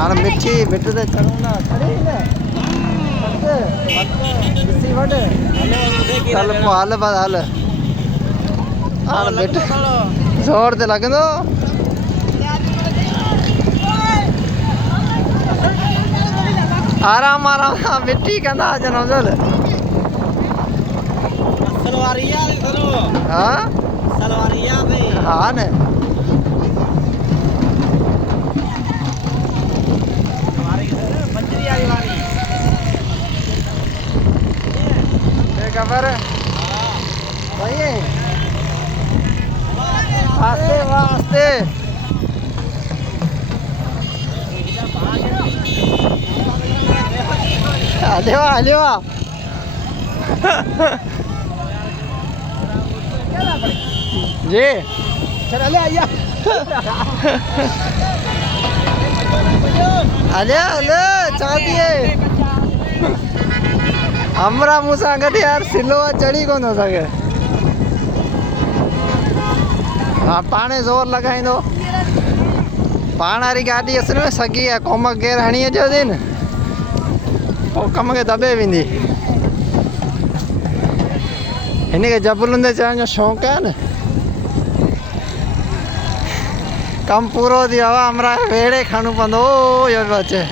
हाँ मिठी मिठ ते चढ़ूंगा खड़ी ने इसी वड चल हाल बस हाल हाँ मिठ जोर ते लगंदो आराम आराम मिठी कंदा जनो चल सलवारिया हाँ सलवारिया हाँ ने खबर वही आस्ते आस्ते आलियो जी चल आइया अले चाहती है हमरा मूसा गॾु यार सिलो चढ़ी कोन थो सघे हा पाणे ज़ोर लॻाईंदो पाण वारी गाॾी असल में सॻी आहे कोमक गेर हणी अचो थी न पोइ कम खे दॿे वेंदी हिन खे जबलुनि ते चढ़ण जो शौक़ु आहे न कमु पूरो थी वियो आहे हमरा वेड़े खणणो पवंदो इहो पियो अचे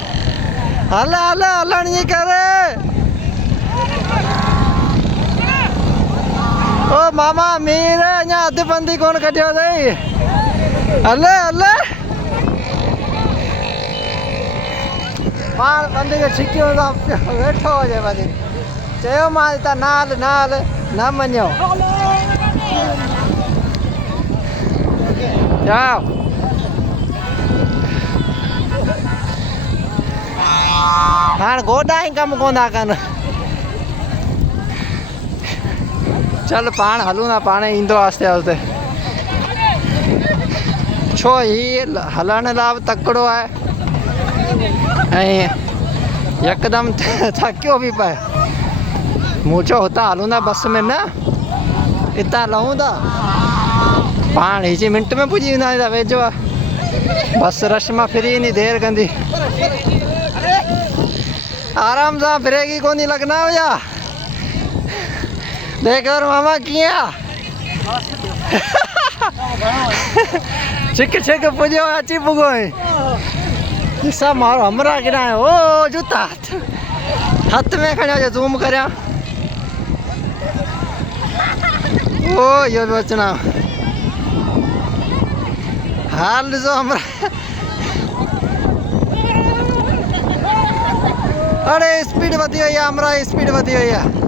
हल हल हलण जी करे ओ मामा मीर अञा अधु पंधी कोन कढियो अथई हले हले पाण पंध खे छिकियो वेठो हुजे वञी चयोमांसि त न हल न हल न मञियो जाओ हाणे गोॾा ई कमु कोन था कनि चल पाण हलूं था पाण ईंदो आस्ते आस्ते छो ही हलण लाइ बि तकिड़ो आहे ऐं यकदमि थकियो बि पए मूं चयो हुतां हलूं था बस में न हितां लहूं था पाण हिची मिंट में पुॼी वेंदासीं त वेझो आहे बस रश मां फिरी वेंदी देरि कंदी आराम सां ब्रेक ई कोन थी लॻंदा हुया देख और मामा किया छिक छिक पुजो अची पुगो ॾिसां मारो हमरा किना ओ जूता हथ में खणियो जो ज़ूम करियां ओ इहो पियो अचना हाल ॾिसो हमरा अरे स्पीड वधी वई आहे हमरा स्पीड वधी वई आहे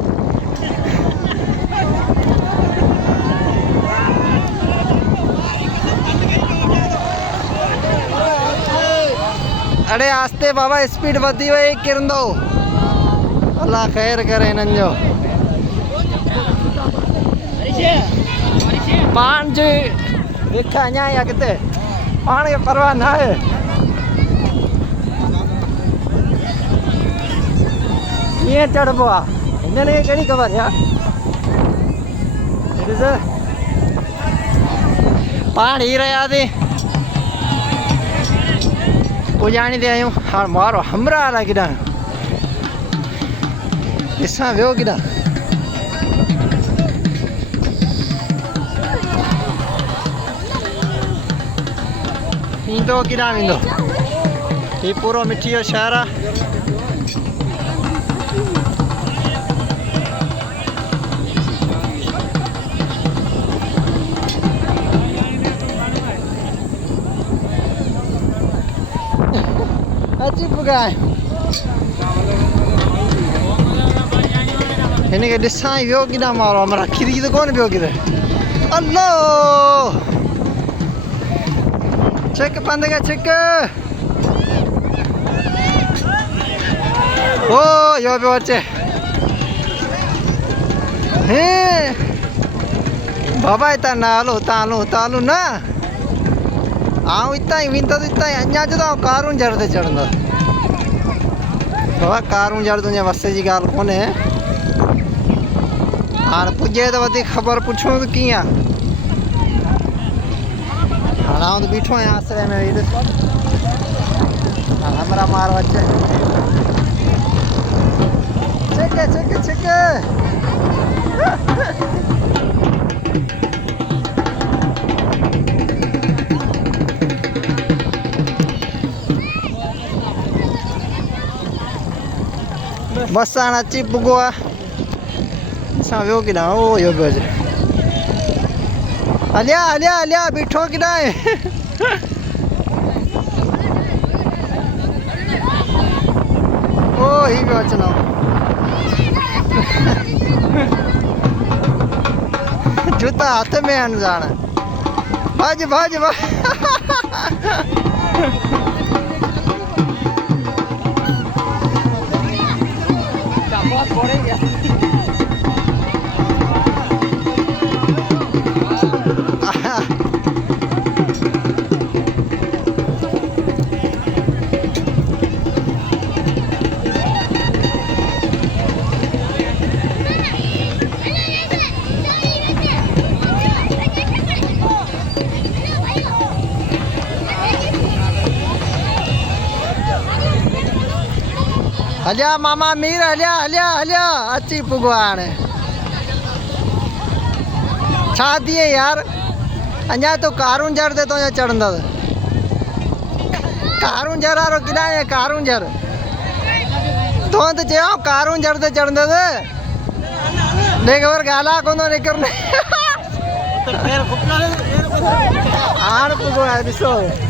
अरे आस्ते बाबा स्पीड वधी वई किरंदो अल्लाह ख़ैर करे हिननि जो पाण जी ॾिख अञा ई अॻिते पाण खे परवाह न आहे कीअं चढ़िबो आहे हिननि खे कहिड़ी ख़बर यार ॾिस पाण ही रहियासीं पुॼाणी ते आहियूं हाणे मारो हमरा अलाए केॾां ॾिसां वियो केॾां ईंदो केॾां वेंदो हीउ पूरो मिठी जो शहर आहे अची पुॻा हिन खे ॾिसां ई वियो केॾां मारो हमरा खिरी त कोन पियो किथे अल्लो छिक पंध खे छिक ओ इहो पियो अचे हे बाबा हितां न हलो हुतां हलूं न आऊं हितां ई वेंदो त हितां ई अञा जो त कारूं जड़ ते चढ़ंदो बाबा कारूं जड़ तुंहिंजे वस जी ॻाल्हि कोन्हे हाणे पुॼे त वधीक ख़बर पुछूं त कीअं हाणे आउं त बीठो आहियां आश्रय में वेही ॾिस हमरा मार बच्चे छिके बस आना चिप गोवा साव्यो कि ना ओ यो बज अलिया बिठो कि ना ओ ही भी बचना जूता हाथ में आन जाना भाज हलिया मामा मीर हलिया अच्छी भगवान छा दिए यार अञा तो कारून जर दे तो यहाँ चढ़ंदा कारून जर आरो किना है कारून जर तो चयो कारून जर दे चढ़ंदा देख वर गाला कोनो निकरने तो फिर आड़ भगवान ॾिसो